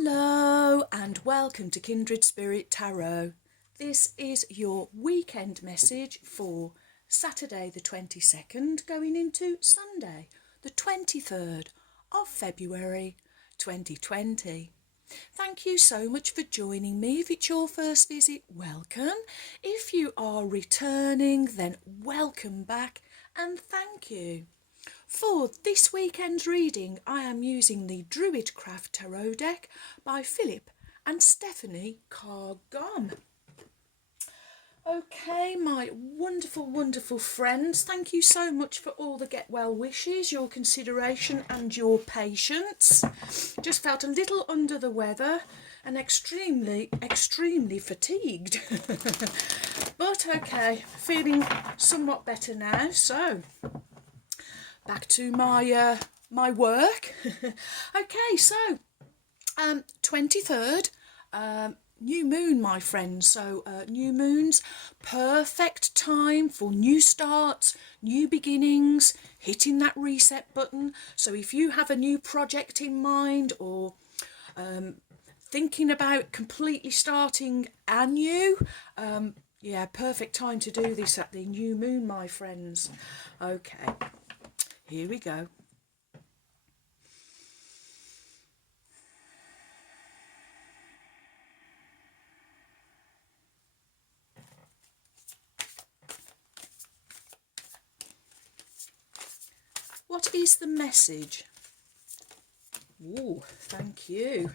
Hello and welcome to Kindred Spirit Tarot. This is your weekend message for Saturday the 22nd going into Sunday the 23rd of February 2020. Thank you so much for joining me. If it's your first visit, welcome. If you are returning, then welcome back and thank you. For this weekend's reading, I am using the Druidcraft Tarot deck by Philip and Stephanie Cargom. Okay, my wonderful friends, thank you so much for all the get well wishes, your consideration and your patience. Just felt a little under the weather and extremely fatigued. But okay, feeling somewhat better now, so back to my work. Okay, so 23rd, new moon, my friends. So new moons, perfect time for new starts, new beginnings, hitting that reset button. So if you have a new project in mind or thinking about completely starting anew, yeah, perfect time to do this at the new moon, my friends. Okay, here we go. What is the message? Oh, thank you.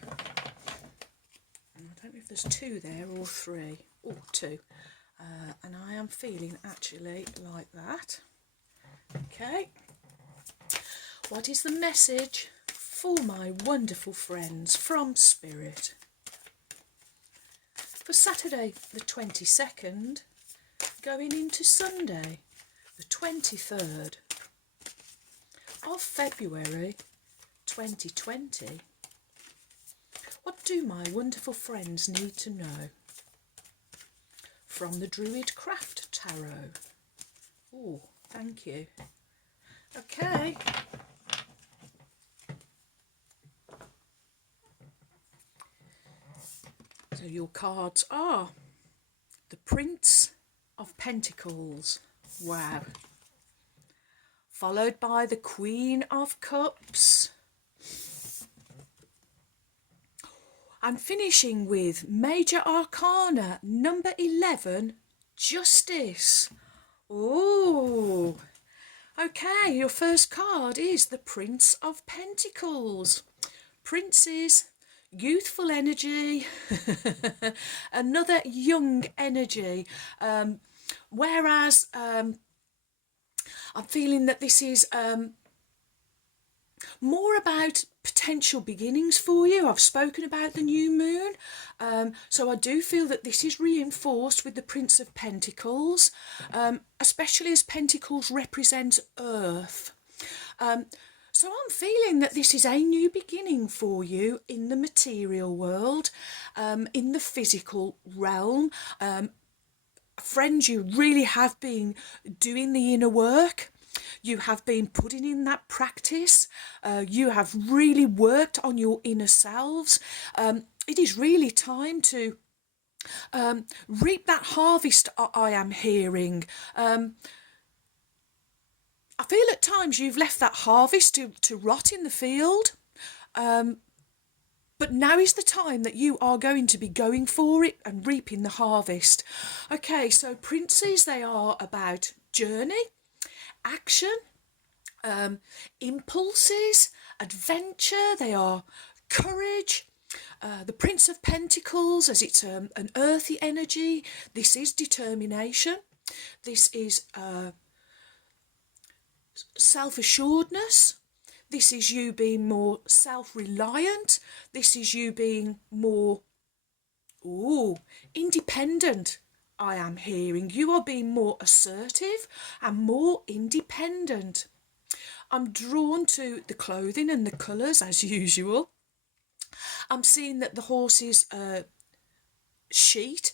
I don't know if there's two there or three. Oh, two. And I am feeling actually like that. Okay. What is the message for my wonderful friends from Spirit? For Saturday the 22nd, going into Sunday the 23rd of February 2020. What do my wonderful friends need to know? From the Druidcraft Tarot. Oh, thank you. Okay. So your cards are the Prince of Pentacles. Wow. Followed by the Queen of Cups. And finishing with Major Arcana number 11, Justice. Oh, okay, your first card is the Prince of Pentacles. Princes, youthful energy, another young energy. Whereas I'm feeling that this is more about potential beginnings for you. I've spoken about the new moon, so I do feel that this is reinforced with the Prince of Pentacles, especially as Pentacles represent Earth. So I'm feeling that this is a new beginning for you in the material world, in the physical realm. Friends, you really have been doing the inner work. You have been putting in that practice. You have really worked on your inner selves. It is really time to reap that harvest I am hearing. I feel at times you've left that harvest to rot in the field. But now is the time that you are going to be going for it and reaping the harvest. Okay, so princes, they are about journey, action, impulses, adventure. They are courage. The Prince of Pentacles, as it's an earthy energy, this is determination. This is self-assuredness. This is you being more self-reliant. This is you being more independent. I am hearing you are being more assertive and more independent. I'm drawn to the clothing and the colours as usual. I'm seeing that the horse's sheet,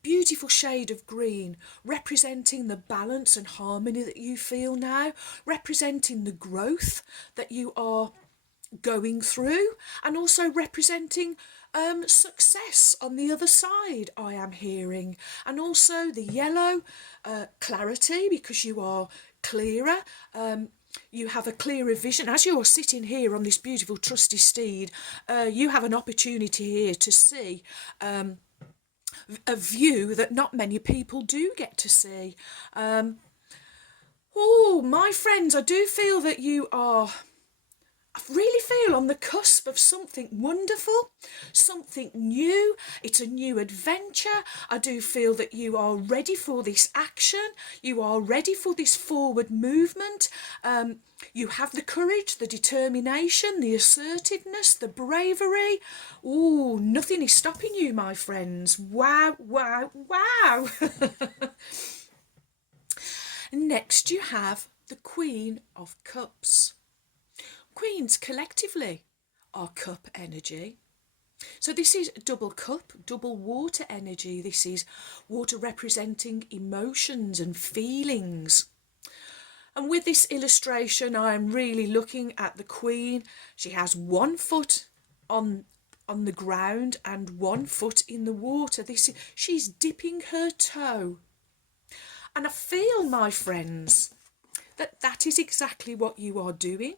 beautiful shade of green, representing the balance and harmony that you feel now, representing the growth that you are going through, and also representing success on the other side, I am hearing. And also the yellow, clarity, because you are clearer. You have a clearer vision. As you're sitting here on this beautiful trusty steed, you have an opportunity here to see a view that not many people do get to see. Oh, my friends, I do feel that I really feel on the cusp of something wonderful, something new. It's a new adventure. I do feel that you are ready for this action. You are ready for this forward movement. You have the courage, the determination, the assertiveness, the bravery. Oh, nothing is stopping you, my friends. Wow, wow, wow. Next, you have the Queen of Cups. Queens collectively are cup energy. So this is double cup, double water energy. This is water representing emotions and feelings. And with this illustration, I am really looking at the Queen. She has 1 foot on the ground and 1 foot in the water. She's dipping her toe. And I feel, my friends, that is exactly what you are doing.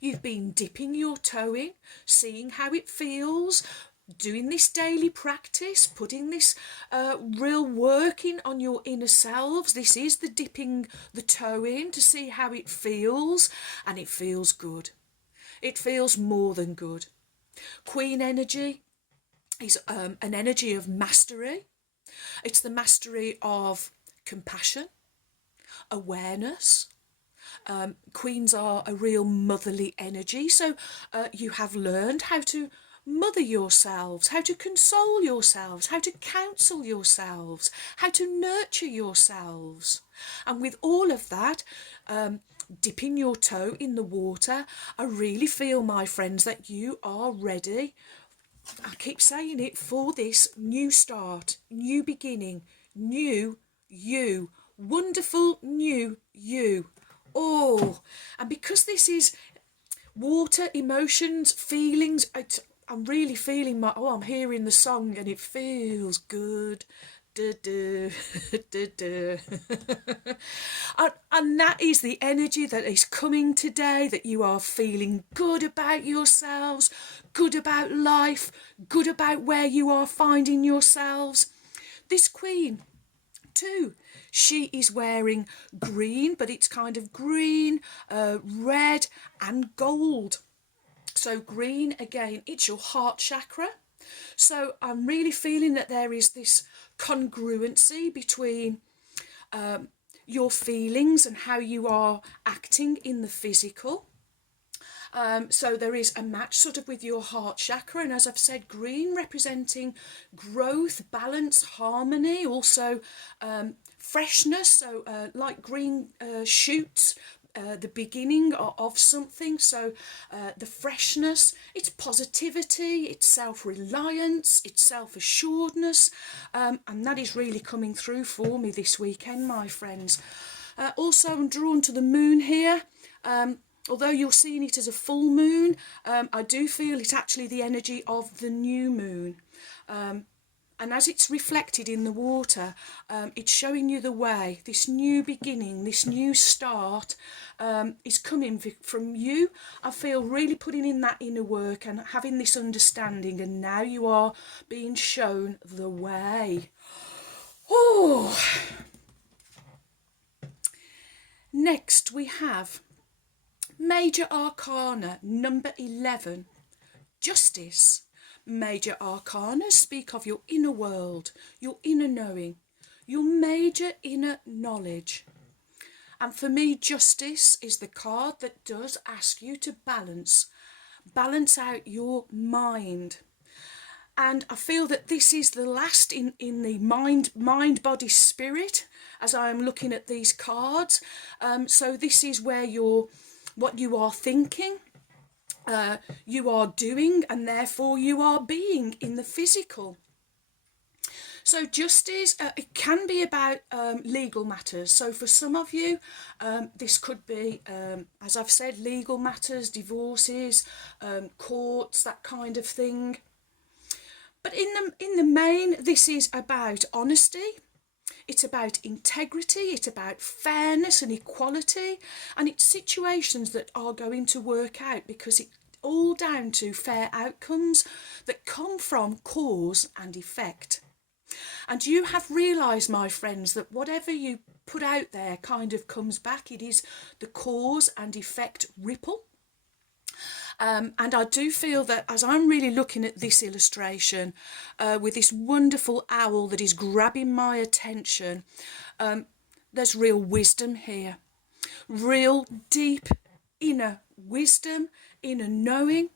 You've been dipping your toe in, seeing how it feels, doing this daily practice, putting this real work in on your inner selves. This is the dipping the toe in to see how it feels, and it feels good. It feels more than good. Queen energy is an energy of mastery. It's the mastery of compassion, awareness. Queens are a real motherly energy, so you have learned how to mother yourselves, how to console yourselves, how to counsel yourselves, how to nurture yourselves. And with all of that, dipping your toe in the water, I really feel, my friends, that you are ready. I keep saying it, for this new start, new beginning, new you, wonderful new you. Oh, and because this is water, emotions, feelings, I'm really feeling I'm hearing the song and it feels good. Duh, duh, duh, duh. And that is the energy that is coming today, that you are feeling good about yourselves, good about life, good about where you are finding yourselves. This Queen, too, she is wearing green, but it's kind of green, red and gold. So green, again, it's your heart chakra. So I'm really feeling that there is this congruency between your feelings and how you are acting in the physical. So there is a match sort of with your heart chakra, and as I've said, green representing growth, balance, harmony, also freshness, so like green shoots, the beginning of something, so the freshness, it's positivity, it's self-reliance, it's self-assuredness, and that is really coming through for me this weekend, my friends. Also, I'm drawn to the moon here. Although you're seeing it as a full moon, I do feel it's actually the energy of the new moon. And as it's reflected in the water, it's showing you the way. This new beginning, this new start is coming from you. I feel really putting in that inner work and having this understanding, and now you are being shown the way. Oh! Next we have Major Arcana number 11, Justice. Major Arcana speak of your inner world, your inner knowing, your major inner knowledge. And for me, Justice is the card that does ask you to balance out your mind. And I feel that this is the last in the mind, body, spirit, as I am looking at these cards. So this is where what you are thinking, you are doing, and therefore you are being in the physical. So justice, it can be about legal matters. So for some of you, this could be, as I've said, legal matters, divorces, courts, that kind of thing. But in the main, this is about honesty. It's about integrity, it's about fairness and equality, and it's situations that are going to work out because it's all down to fair outcomes that come from cause and effect. And you have realised, my friends, that whatever you put out there kind of comes back. It is the cause and effect ripple. And I do feel that as I'm really looking at this illustration with this wonderful owl that is grabbing my attention, there's real wisdom here. Real deep inner wisdom, inner knowing.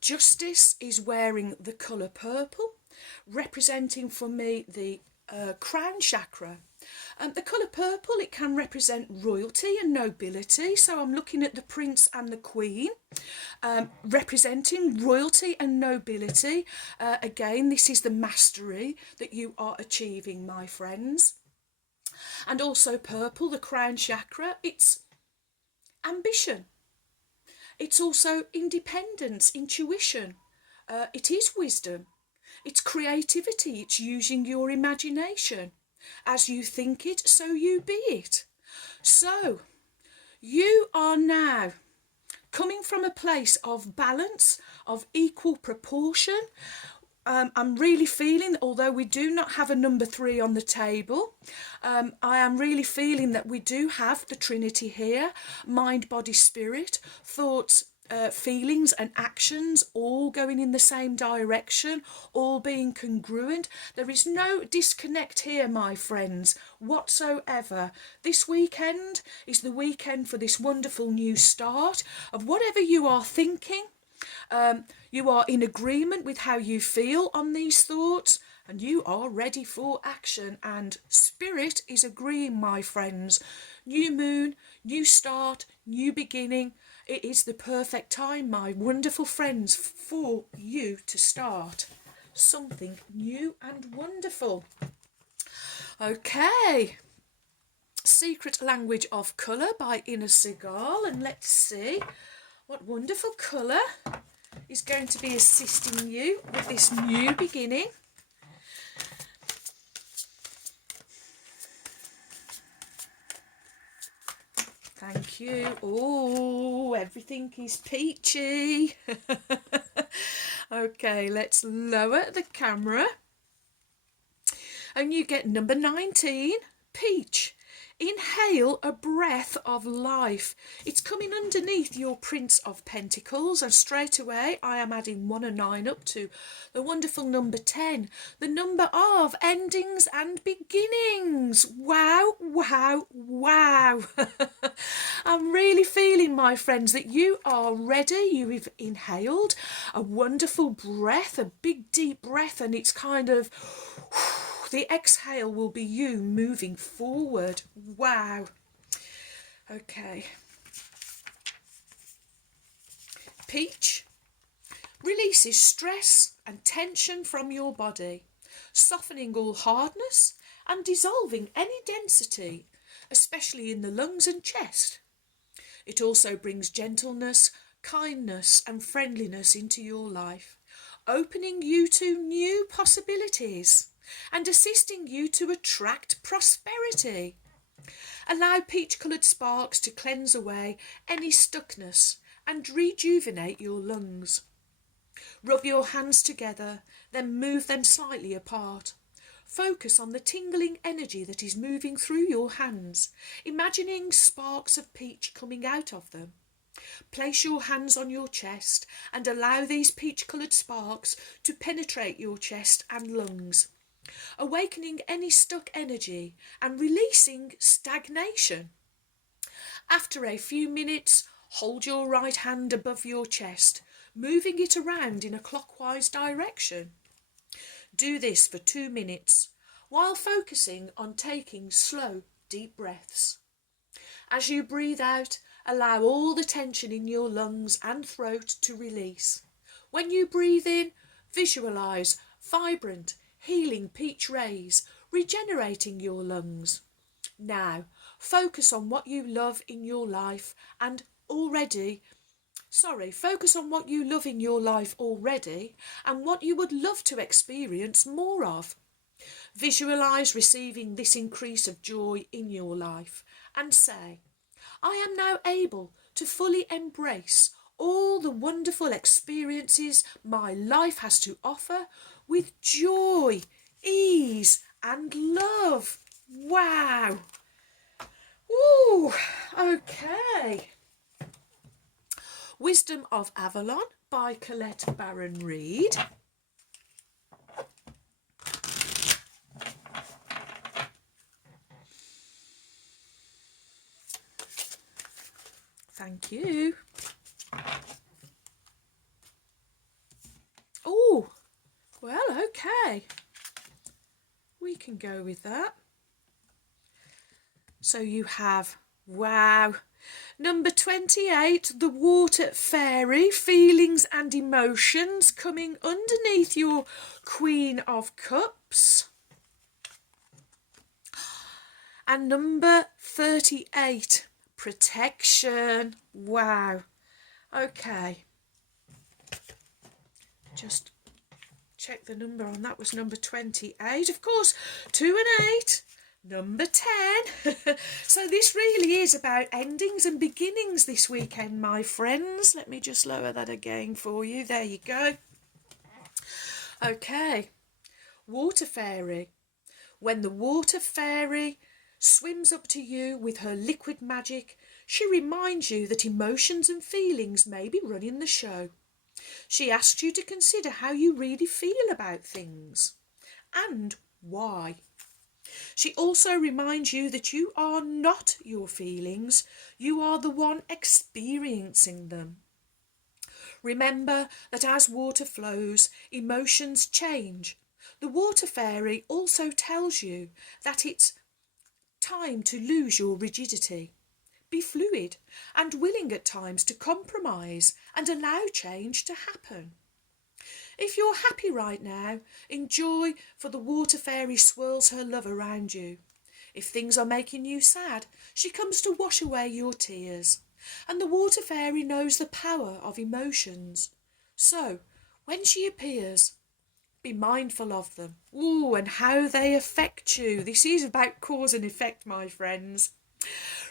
Justice is wearing the colour purple, representing for me the crown chakra. The colour purple, it can represent royalty and nobility. So I'm looking at the prince and the queen, representing royalty and nobility. Again, this is the mastery that you are achieving, my friends. And also purple, the crown chakra, it's ambition. It's also independence, intuition. It is wisdom. It's creativity. It's using your imagination. As you think it, so you be it. So, you are now coming from a place of balance, of equal proportion. I'm really feeling, although we do not have a number 3 on the table, I am really feeling that we do have the Trinity here, mind, body, spirit, thoughts, feelings and actions all going in the same direction, all being congruent. There is no disconnect here, my friends, whatsoever. This weekend is the weekend for this wonderful new start of whatever you are thinking. You are in agreement with how you feel on these thoughts, and you are ready for action, and spirit is agreeing, my friends. New moon, new start, new beginning. It is the perfect time, my wonderful friends, for you to start something new and wonderful. Okay, Secret Language of Colour by Inna Segal, and let's see what wonderful colour is going to be assisting you with this new beginning. Thank you. Oh, everything is peachy. Okay, let's lower the camera. And you get number 19, peach. Inhale a breath of life. It's coming underneath your Prince of Pentacles, and straight away I am adding 1 and 9 up to the wonderful number 10, the number of endings and beginnings. Wow, wow, wow. I'm really feeling, my friends, that you are ready. You've inhaled a wonderful breath, a big deep breath, and it's kind of... the exhale will be you moving forward. Wow. Okay. Peach releases stress and tension from your body, softening all hardness and dissolving any density, especially in the lungs and chest. It also brings gentleness, kindness and friendliness into your life, opening you to new possibilities and assisting you to attract prosperity. Allow peach-coloured sparks to cleanse away any stuckness and rejuvenate your lungs. Rub your hands together, then move them slightly apart. Focus on the tingling energy that is moving through your hands, imagining sparks of peach coming out of them. Place your hands on your chest and allow these peach-coloured sparks to penetrate your chest and lungs, awakening any stuck energy and releasing stagnation. After a few minutes, hold your right hand above your chest, moving it around in a clockwise direction. Do this for 2 minutes while focusing on taking slow, deep breaths. As you breathe out, allow all the tension in your lungs and throat to release. When you breathe in, visualise vibrant, healing peach rays, regenerating your lungs. Now, focus on what you love in your life focus on what you love in your life already and what you would love to experience more of. Visualise receiving this increase of joy in your life and say, I am now able to fully embrace all the wonderful experiences my life has to offer with joy, ease and love. Wow. Ooh, okay. Wisdom of Avalon by Colette Baron Reid. Thank you. Oh, well, okay. We can go with that. So you have, wow, number 28, the Water Fairy, feelings and emotions, coming underneath your Queen of Cups. And number 38, protection. Wow. Okay. Just check the number on that was number 28. Of course, 2 and 8. Number 10. So this really is about endings and beginnings this weekend, my friends. Let me just lower that again for you. There you go. Okay. Water Fairy. When the Water Fairy swims up to you with her liquid magic, she reminds you that emotions and feelings may be running the show. She asks you to consider how you really feel about things and why. She also reminds you that you are not your feelings, you are the one experiencing them. Remember that as water flows, emotions change. The Water Fairy also tells you that it's time to lose your rigidity. Be fluid and willing at times to compromise and allow change to happen. If you're happy right now, enjoy, for the Water Fairy swirls her love around you. If things are making you sad, she comes to wash away your tears. And the Water Fairy knows the power of emotions. So, when she appears, be mindful of them. Ooh, and how they affect you. This is about cause and effect, my friends.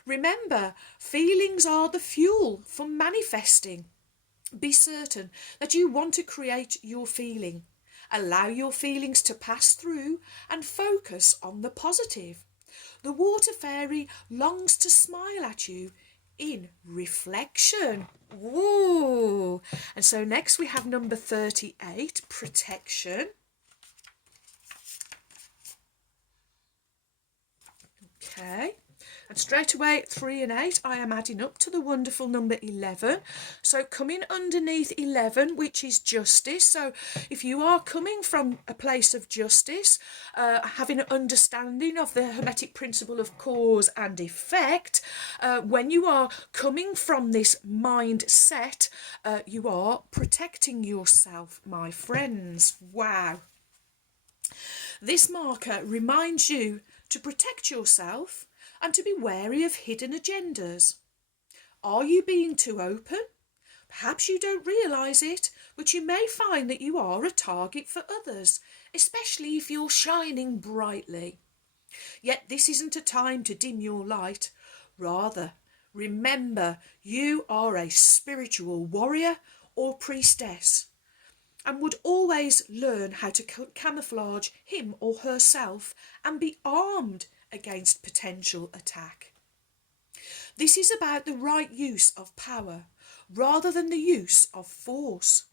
Remember, feelings are the fuel for manifesting. Be certain that you want to create your feeling. Allow your feelings to pass through and focus on the positive. The Water Fairy longs to smile at you in reflection. Ooh. And so next we have number 38, protection. Okay. And straight away at 3 and 8, I am adding up to the wonderful number 11. So coming underneath 11, which is justice. So if you are coming from a place of justice, having an understanding of the Hermetic principle of cause and effect, when you are coming from this mindset, you are protecting yourself, my friends. Wow. This marker reminds you to protect yourself and to be wary of hidden agendas. Are you being too open? Perhaps you don't realise it, but you may find that you are a target for others, especially if you're shining brightly. Yet this isn't a time to dim your light. Rather, remember you are a spiritual warrior or priestess and would always learn how to camouflage him or herself and be armed against potential attack. This is about the right use of power rather than the use of force.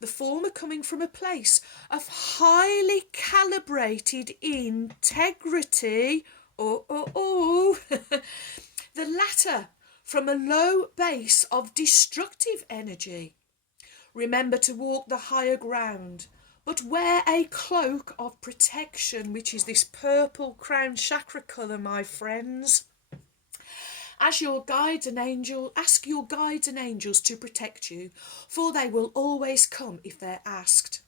The former coming from a place of highly calibrated integrity. The latter from a low base of destructive energy. Remember to walk the higher ground, but wear a cloak of protection, which is this purple crown chakra colour, my friends. Ask your guides and angels to protect you, for they will always come if they're asked.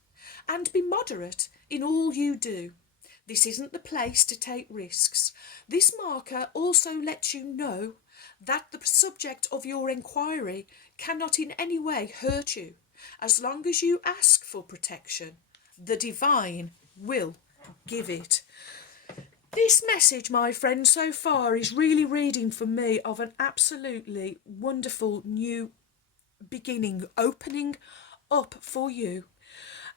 And be moderate in all you do. This isn't the place to take risks. This marker also lets you know that the subject of your inquiry cannot in any way hurt you. As long as you ask for protection, the divine will give it. This message, my friend, so far is really reading for me of an absolutely wonderful new beginning, opening up for you,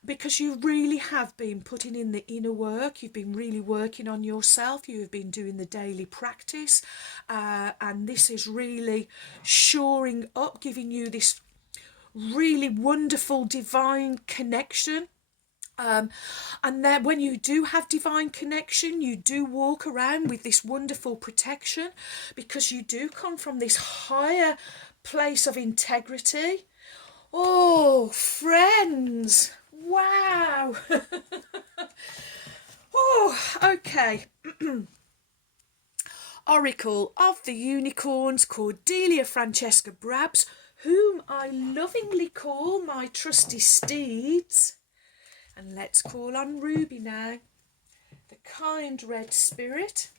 because you really have been putting in the inner work. You've been really working on yourself. You have been doing the daily practice, and this is really shoring up, giving you this really wonderful divine connection. And then when you do have divine connection, you do walk around with this wonderful protection, because you do come from this higher place of integrity. Oh, friends, wow. Oh, okay. Oracle of the Unicorns, Cordelia Francesca Brabs, whom I lovingly call my trusty steeds. And let's call on Ruby now, the kind red spirit.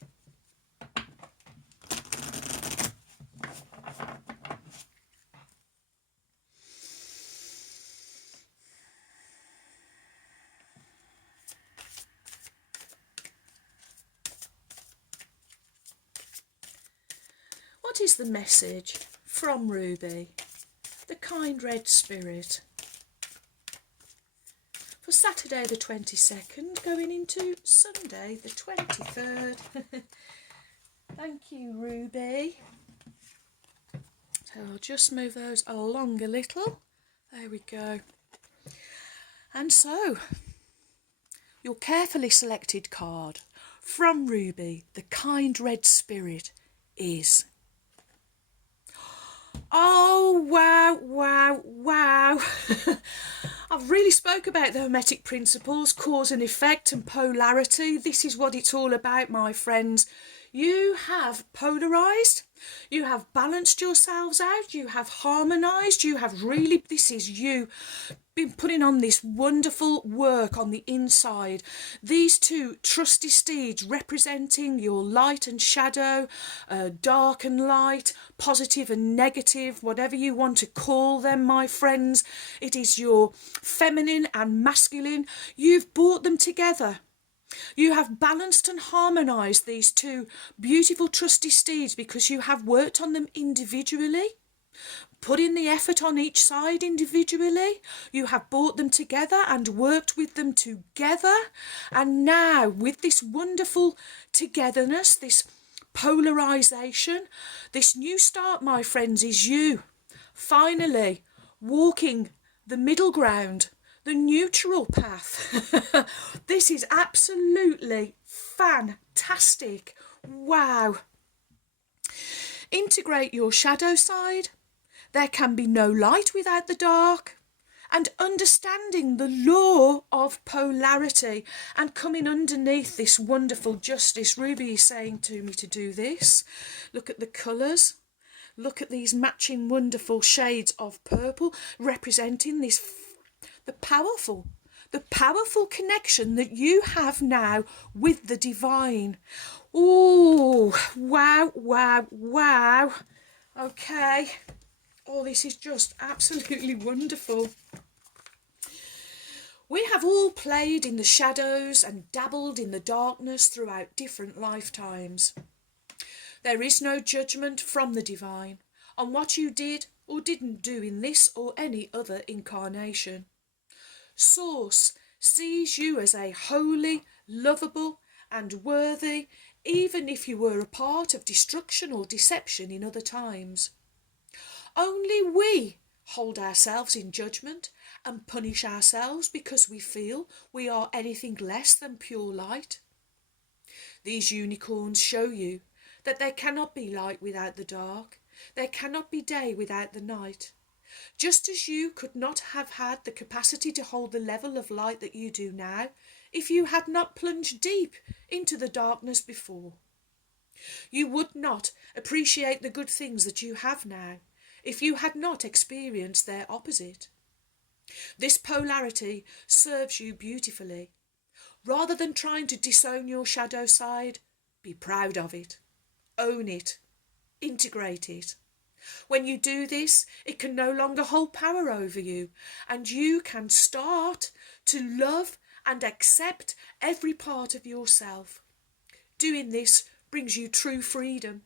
What is the message from Ruby, the kind red spirit, for Saturday the 22nd going into Sunday the 23rd? Thank you, Ruby. So I'll just move those along a little. There we go. And so, your carefully selected card from Ruby, the kind red spirit, is... Oh, wow, wow, wow. I've really spoke about the Hermetic principles, cause and effect and polarity. This is what it's all about, my friends. You have polarised, you have balanced yourselves out, you have harmonised, you have really, this is you, been putting on this wonderful work on the inside. These two trusty steeds representing your light and shadow, dark and light, positive and negative, whatever you want to call them, my friends. It is your feminine and masculine. You've brought them together. You have balanced and harmonised these two beautiful trusty steeds because you have worked on them individually, put in the effort on each side individually. You have brought them together and worked with them together. And now with this wonderful togetherness, this polarisation, this new start, my friends, is you finally walking the middle ground, the neutral path. This is absolutely fantastic. Wow. Integrate your shadow side. There can be no light without the dark. And understanding the law of polarity and coming underneath this wonderful justice. Ruby is saying to me to do this. Look at the colours. Look at these matching wonderful shades of purple representing this the powerful connection that you have now with the divine. Oh, wow, wow, wow. Okay. Oh, this is just absolutely wonderful. We have all played in the shadows and dabbled in the darkness throughout different lifetimes. There is no judgment from the divine on what you did or didn't do in this or any other incarnation. Source sees you as a holy, lovable and worthy, even if you were a part of destruction or deception in other times. Only we hold ourselves in judgment and punish ourselves because we feel we are anything less than pure light. These unicorns show you that there cannot be light without the dark, there cannot be day without the night. Just as you could not have had the capacity to hold the level of light that you do now if you had not plunged deep into the darkness before. You would not appreciate the good things that you have now if you had not experienced their opposite. This polarity serves you beautifully. Rather than trying to disown your shadow side, be proud of it. Own it. Integrate it. When you do this, it can no longer hold power over you, and you can start to love and accept every part of yourself. Doing this brings you true freedom.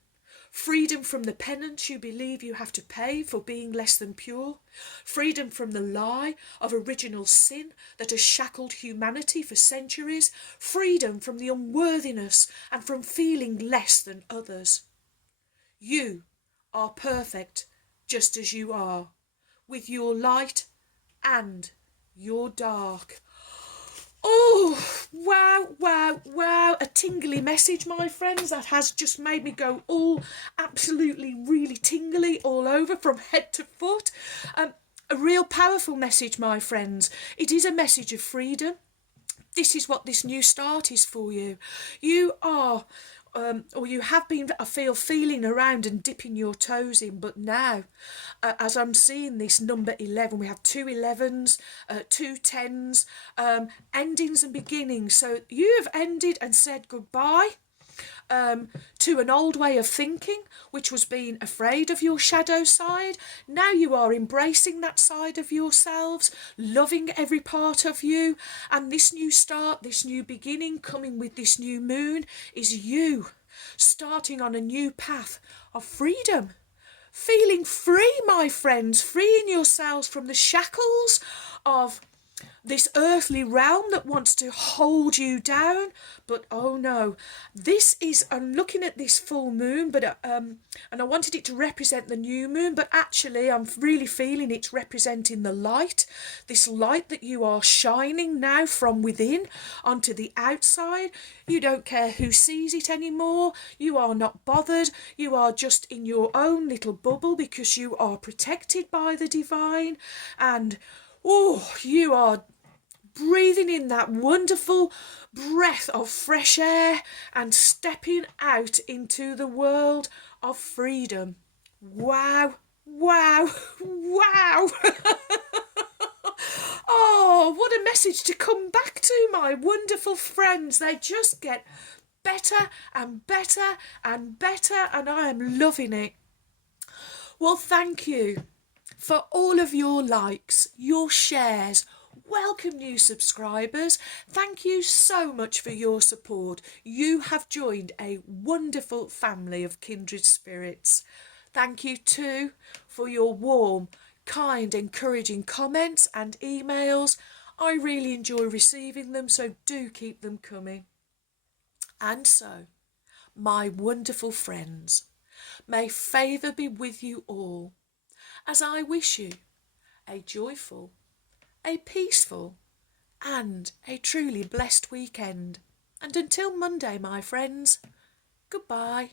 Freedom from the penance you believe you have to pay for being less than pure. Freedom from the lie of original sin that has shackled humanity for centuries. Freedom from the unworthiness and from feeling less than others. You are perfect just as you are, with your light and your dark. Oh, wow, wow, wow. A tingly message, my friends, that has just made me go all absolutely really tingly all over from head to foot. A real powerful message, my friends. It is a message of freedom. This is what this new start is for you. You are... or you have been, I feel, feeling around and dipping your toes in, but now, as I'm seeing this number 11, we have 2 11s, 2 10s, endings and beginnings. So you have ended and said goodbye to an old way of thinking, which was being afraid of your shadow side. Now you are embracing that side of yourselves, loving every part of you, and this new start, this new beginning coming with this new moon is you starting on a new path of freedom. Feeling free, my friends, freeing yourselves from the shackles of this earthly realm that wants to hold you down. But oh no, this is, I'm looking at this full moon, but and I wanted it to represent the new moon, but actually I'm really feeling it's representing the light, this light that you are shining now from within onto the outside. You don't care who sees it anymore. You are not bothered. You are just in your own little bubble because you are protected by the divine, and oh, you are breathing in that wonderful breath of fresh air and stepping out into the world of freedom. Wow, wow, wow. Oh, what a message to come back to, my wonderful friends. They just get better and better and better, and I am loving it. Well, thank you for all of your likes, your shares. Welcome new subscribers. Thank you so much for your support. You have joined a wonderful family of kindred spirits. Thank you too for your warm, kind, encouraging comments and emails. I really enjoy receiving them, so do keep them coming. And so, my wonderful friends, may favour be with you all, as I wish you a joyful, a peaceful, and a truly blessed weekend. And until Monday, my friends, goodbye.